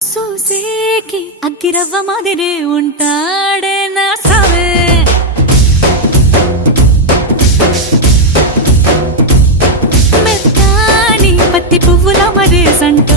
చూసేకి అగ్గిరవ్వ మాదిరి ఉంటాడే నా సావే మెత్తాని పత్తి పువ్వుల మరి సంట